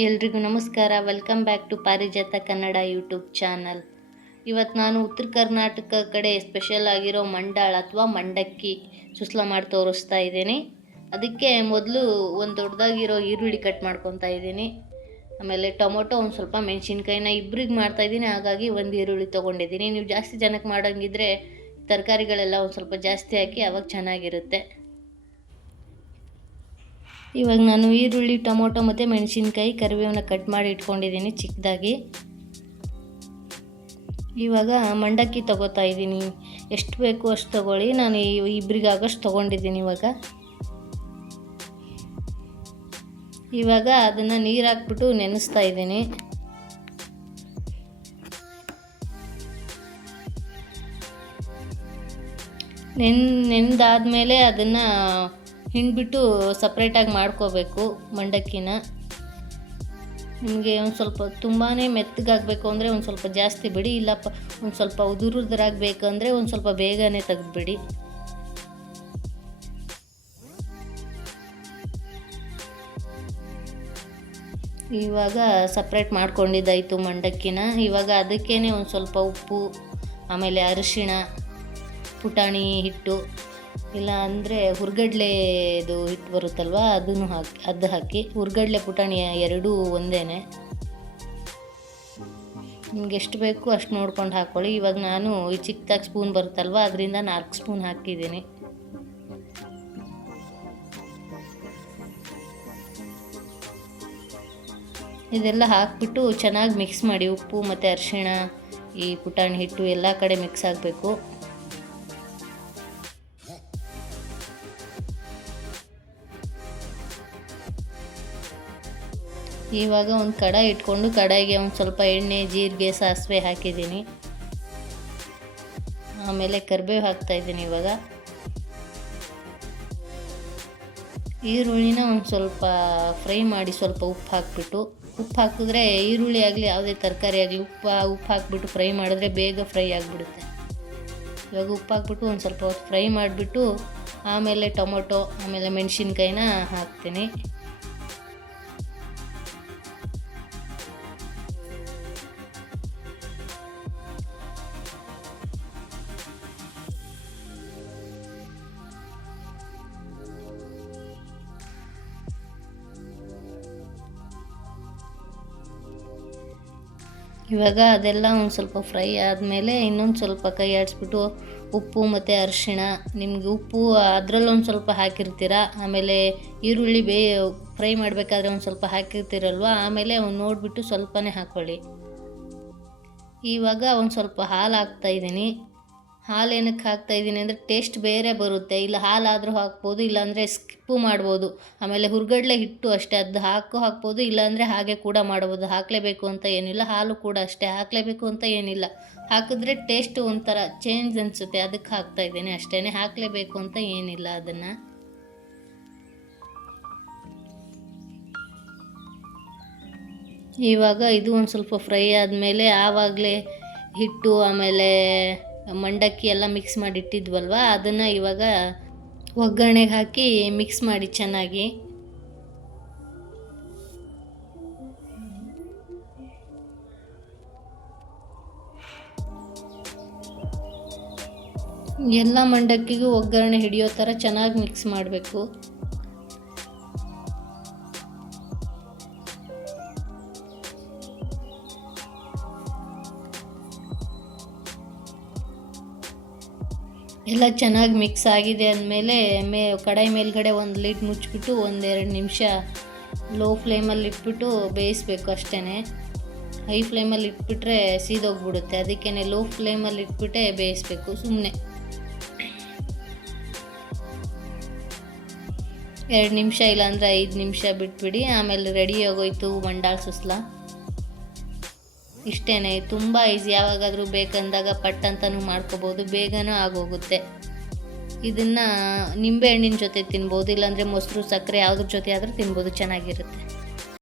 ಎಲ್ರಿಗೂ ನಮಸ್ಕಾರ. Welcome back to ಪಾರಿಜಾತ ಕನ್ನಡ ಯೂಟ್ಯೂಬ್ ಚಾನಲ್ ಇವತ್ತು ನಾನು ಉತ್ತರ ಕರ್ನಾಟಕ ಕಡೆ ಸ್ಪೆಷಲ್ ಆಗಿರೋ ಮಂಡಾಳ ಅಥವಾ ಮಂಡಕ್ಕಿ ಸುಸ್ಲ ಮಾಡಿ ತೋರಿಸ್ತಾ ಇದ್ದೀನಿ. ಅದಕ್ಕೆ ಮೊದಲು ಒಂದು ದೊಡ್ಡದಾಗಿರೋ ಈರುಳ್ಳಿ ಕಟ್ ಮಾಡ್ಕೊತಾ ಇದ್ದೀನಿ. ಆಮೇಲೆ ಟೊಮೊಟೊ ಒಂದು ಸ್ವಲ್ಪ ಮೆಣಸಿನ್ಕಾಯಿನ ಇಬ್ರಿಗೆ ಮಾಡ್ತಾಯಿದ್ದೀನಿ ಹಾಗಾಗಿ ಒಂದು ಈರುಳ್ಳಿ ತೊಗೊಂಡಿದ್ದೀನಿ. ನೀವು ಜಾಸ್ತಿ ಜನಕ್ಕೆ ಮಾಡೋಂಗಿದ್ರೆ ತರಕಾರಿಗಳೆಲ್ಲ ಒಂದು ಸ್ವಲ್ಪ ಜಾಸ್ತಿ ಹಾಕಿ ಅವಾಗ ಚೆನ್ನಾಗಿರುತ್ತೆ. ಇವಾಗ ನಾನು ಈರುಳ್ಳಿ, ಟೊಮೊಟೊ ಮತ್ತು ಮೆಣಸಿನ್ಕಾಯಿ ಕರಿಬೇವನ್ನ ಕಟ್ ಮಾಡಿ ಇಟ್ಕೊಂಡಿದ್ದೀನಿ ಚಿಕ್ಕದಾಗಿ. ಇವಾಗ ಮಂಡಕ್ಕಿ ತೊಗೋತಾ ಇದ್ದೀನಿ. ಎಷ್ಟು ಬೇಕು ಅಷ್ಟು ತೊಗೊಳ್ಳಿ. ನಾನು ಇಬ್ಬರಿಗಾಗಷ್ಟು ತೊಗೊಂಡಿದ್ದೀನಿ ಇವಾಗ. ಇವಾಗ ಅದನ್ನು ನೀರು ಹಾಕ್ಬಿಟ್ಟು ನೆನೆಸ್ತಾ ಇದ್ದೀನಿ. ನೆನ್ ನೆನೆದಾದ್ಮೇಲೆ ಅದನ್ನು ಹಿಂಡ್ಬಿಟ್ಟು ಸಪ್ರೇಟಾಗಿ ಮಾಡ್ಕೋಬೇಕು ಮಂಡಕ್ಕಿನ. ನಿಮಗೆ ಒಂದು ಸ್ವಲ್ಪ ತುಂಬಾ ಮೆತ್ತಗಾಗಬೇಕು ಅಂದರೆ ಒಂದು ಸ್ವಲ್ಪ ಜಾಸ್ತಿ ಬಿಡಿ, ಇಲ್ಲಪ್ಪ ಒಂದು ಸ್ವಲ್ಪ ಉದುರುದ್ರಾಗಬೇಕಂದ್ರೆ ಒಂದು ಸ್ವಲ್ಪ ಬೇಗನೆ ತೆಗೆದುಬಿಡಿ. ಇವಾಗ ಸಪ್ರೇಟ್ ಮಾಡ್ಕೊಂಡಿದ್ದಾಯಿತು ಮಂಡಕ್ಕಿನ. ಇವಾಗ ಅದಕ್ಕೇ ಒಂದು ಸ್ವಲ್ಪ ಉಪ್ಪು, ಆಮೇಲೆ ಅರಿಶಿಣ, ಪುಟಾಣಿ ಹಿಟ್ಟು. ಇಲ್ಲ ಅಂದರೆ ಹುರ್ಗಡ್ಲೆದು ಹಿಟ್ಟು ಬರುತ್ತಲ್ವ, ಅದನ್ನು ಹಾಕಿ, ಅದು ಹಾಕಿ. ಹುರ್ಗಡ್ಲೆ ಪುಟಾಣಿ ಎರಡೂ ಒಂದೇನೆ. ನಿಮ್ಗೆ ಎಷ್ಟು ಬೇಕು ಅಷ್ಟು ನೋಡ್ಕೊಂಡು ಹಾಕ್ಕೊಳ್ಳಿ ಇವಾಗ ನಾನು ಈ ಚಿಕ್ಕದಾಗಿ ಸ್ಪೂನ್ ಬರುತ್ತಲ್ವ, ಅದರಿಂದ ನಾಲ್ಕು ಸ್ಪೂನ್ ಹಾಕಿದ್ದೀನಿ. ಇದೆಲ್ಲ ಹಾಕ್ಬಿಟ್ಟು ಚೆನ್ನಾಗಿ ಮಿಕ್ಸ್ ಮಾಡಿ ಉಪ್ಪು ಮತ್ತು ಅರಿಶಿಣ, ಈ ಪುಟಾಣಿ ಹಿಟ್ಟು ಎಲ್ಲ ಕಡೆ ಮಿಕ್ಸ್ ಆಗಬೇಕು. ಇವಾಗ ಒಂದು ಕಡಾಯಿ ಇಟ್ಕೊಂಡು ಕಡಾಯಿಗೆ ಒಂದು ಸ್ವಲ್ಪ ಎಣ್ಣೆ, ಜೀರಿಗೆ, ಸಾಸಿವೆ ಹಾಕಿದ್ದೀನಿ. ಆಮೇಲೆ ಕರಿಬೇವು ಹಾಕ್ತಾಯಿದ್ದೀನಿ ಇವಾಗ. ಈರುಳ್ಳಿನ ಒಂದು ಸ್ವಲ್ಪ ಫ್ರೈ ಮಾಡಿ ಸ್ವಲ್ಪ ಉಪ್ಪು ಹಾಕಿಬಿಟ್ಟು, ಉಪ್ಪು ಹಾಕಿದ್ರೆ ಈರುಳ್ಳಿ ಆಗಲಿ, ಯಾವುದೇ ತರಕಾರಿ ಆಗಲಿ, ಉಪ್ಪು ಉಪ್ಪು ಹಾಕಿಬಿಟ್ಟು ಫ್ರೈ ಮಾಡಿದ್ರೆ ಬೇಗ ಫ್ರೈ ಆಗಿಬಿಡುತ್ತೆ. ಇವಾಗ ಉಪ್ಪು ಹಾಕ್ಬಿಟ್ಟು ಒಂದು ಸ್ವಲ್ಪ ಫ್ರೈ ಮಾಡಿಬಿಟ್ಟು, ಆಮೇಲೆ ಟೊಮೊಟೊ, ಆಮೇಲೆ ಮೆಣಸಿನ್ಕಾಯಿನ ಹಾಕ್ತೀನಿ. ಇವಾಗ ಅದೆಲ್ಲ ಒಂದು ಸ್ವಲ್ಪ ಫ್ರೈ ಆದಮೇಲೆ ಇನ್ನೊಂದು ಸ್ವಲ್ಪ ಕೈ ಆಡಿಸ್ಬಿಟ್ಟು ಉಪ್ಪು ಮತ್ತು ಅರಿಶಿಣ. ನಿಮಗೆ ಉಪ್ಪು ಅದರಲ್ಲೊಂದು ಸ್ವಲ್ಪ ಹಾಕಿರ್ತೀರ? ಆಮೇಲೆ ಈರುಳ್ಳಿ ಬೇ ಫ್ರೈ ಮಾಡಬೇಕಾದ್ರೆ ಒಂದು ಸ್ವಲ್ಪ ಹಾಕಿರ್ತೀರಲ್ವ? ಆಮೇಲೆ ನೋಡಿಬಿಟ್ಟು ಸ್ವಲ್ಪನೇ ಹಾಕ್ಕೊಳ್ಳಿ ಇವಾಗ ಒಂದು ಸ್ವಲ್ಪ ಹಾಲು ಹಾಕ್ತಾಯಿದ್ದೀನಿ ಹಾಲು ಏನಕ್ಕೆ ಹಾಕ್ತಾ ಇದ್ದೀನಿ ಅಂದರೆ ಟೇಸ್ಟ್ ಬೇರೆ ಬರುತ್ತೆ. ಇಲ್ಲ ಹಾಲಾದರೂ ಹಾಕ್ಬೋದು, ಇಲ್ಲಾಂದರೆ ಸ್ಕಿಪ್ಪು ಮಾಡ್ಬೋದು. ಆಮೇಲೆ ಹುರ್ಗಡ್ಲೆ ಹಿಟ್ಟು ಅಷ್ಟೇ ಅದು ಹಾಕು ಹಾಕ್ಬೋದು, ಇಲ್ಲಾಂದರೆ ಹಾಗೆ ಕೂಡ ಮಾಡ್ಬೋದು. ಹಾಕಲೇಬೇಕು ಅಂತ ಏನಿಲ್ಲ, ಹಾಲು ಕೂಡ ಅಷ್ಟೇ. ಹಾಕಲೇಬೇಕು ಅಂತ ಏನಿಲ್ಲ. ಹಾಕಿದ್ರೆ ಟೇಸ್ಟ್ ಒಂಥರ ಚೇಂಜ್ ಅನಿಸುತ್ತೆ. ಅದಕ್ಕೆ ಹಾಕ್ತಾ ಇದ್ದೀನಿ ಅಷ್ಟೇ ಹಾಕಲೇಬೇಕು ಅಂತ ಏನಿಲ್ಲ ಅದನ್ನು. ಇವಾಗ ಇದು ಒಂದು ಸ್ವಲ್ಪ ಫ್ರೈ ಆದಮೇಲೆ ಆವಾಗಲೇ ಹಿಟ್ಟು, ಆಮೇಲೆ ಮಂಡಕ್ಕಿ ಎಲ್ಲ ಮಿಕ್ಸ್ ಮಾಡಿ ಇಟ್ಟಿದ್ವಲ್ವ ಅದನ್ನು ಇವಾಗ ಒಗ್ಗರಣೆಗೆ ಹಾಕಿ ಮಿಕ್ಸ್ ಮಾಡಿ ಚೆನ್ನಾಗಿ. ಎಲ್ಲ ಮಂಡಕ್ಕಿಗೂ ಒಗ್ಗರಣೆ ಹಿಡಿಯೋ ಥರ ಚೆನ್ನಾಗಿ ಮಿಕ್ಸ್ ಮಾಡಬೇಕು. ಎಲ್ಲ ಚೆನ್ನಾಗಿ ಮಿಕ್ಸ್ ಆಗಿದೆ ಅಂದಮೇಲೆ ಮೇ, ಕಡಾಯಿ ಮೇಲ್ಗಡೆ ಒಂದು ಲೀಟ್ ಮುಚ್ಚಿಬಿಟ್ಟು ಒಂದೆರಡು ನಿಮಿಷ ಲೋ ಫ್ಲೇಮಲ್ಲಿ ಇಟ್ಬಿಟ್ಟು ಬೇಯಿಸ್ಬೇಕು ಅಷ್ಟೇ ಹೈ ಫ್ಲೇಮಲ್ಲಿ ಇಟ್ಬಿಟ್ರೆ ಸೀದೋಗ್ಬಿಡುತ್ತೆ. ಅದಕ್ಕೇ ಲೋ ಫ್ಲೇಮಲ್ಲಿ ಇಟ್ಬಿಟ್ಟೆ ಬೇಯಿಸ್ಬೇಕು ಸುಮ್ಮನೆ ಎರಡು ನಿಮಿಷ ಇಲ್ಲಾಂದರೆ ಐದು ನಿಮಿಷ ಬಿಟ್ಬಿಡಿ. ಆಮೇಲೆ ರೆಡಿ ಆಗೋಯ್ತು ಮಂಡಾಳ ಸುಸ್ಲ. ಇಷ್ಟೇ ತುಂಬ ಈಸಿ ಯಾವಾಗಾದರೂ ಬೇಕಂದಾಗ ಪಟ್ ಅಂತಲೂ ಮಾಡ್ಕೋಬೋದು. ಬೇಗನೂ ಆಗೋಗುತ್ತೆ. ಇದನ್ನು ನಿಂಬೆಹಣ್ಣಿನ ಜೊತೆ ತಿನ್ಬೋದು. ಇಲ್ಲಾಂದರೆ ಮೊಸರು, ಸಕ್ಕರೆ ಯಾವುದ್ರ ಜೊತೆ ಆದರೂ ತಿನ್ಬೋದು. ಚೆನ್ನಾಗಿರುತ್ತೆ.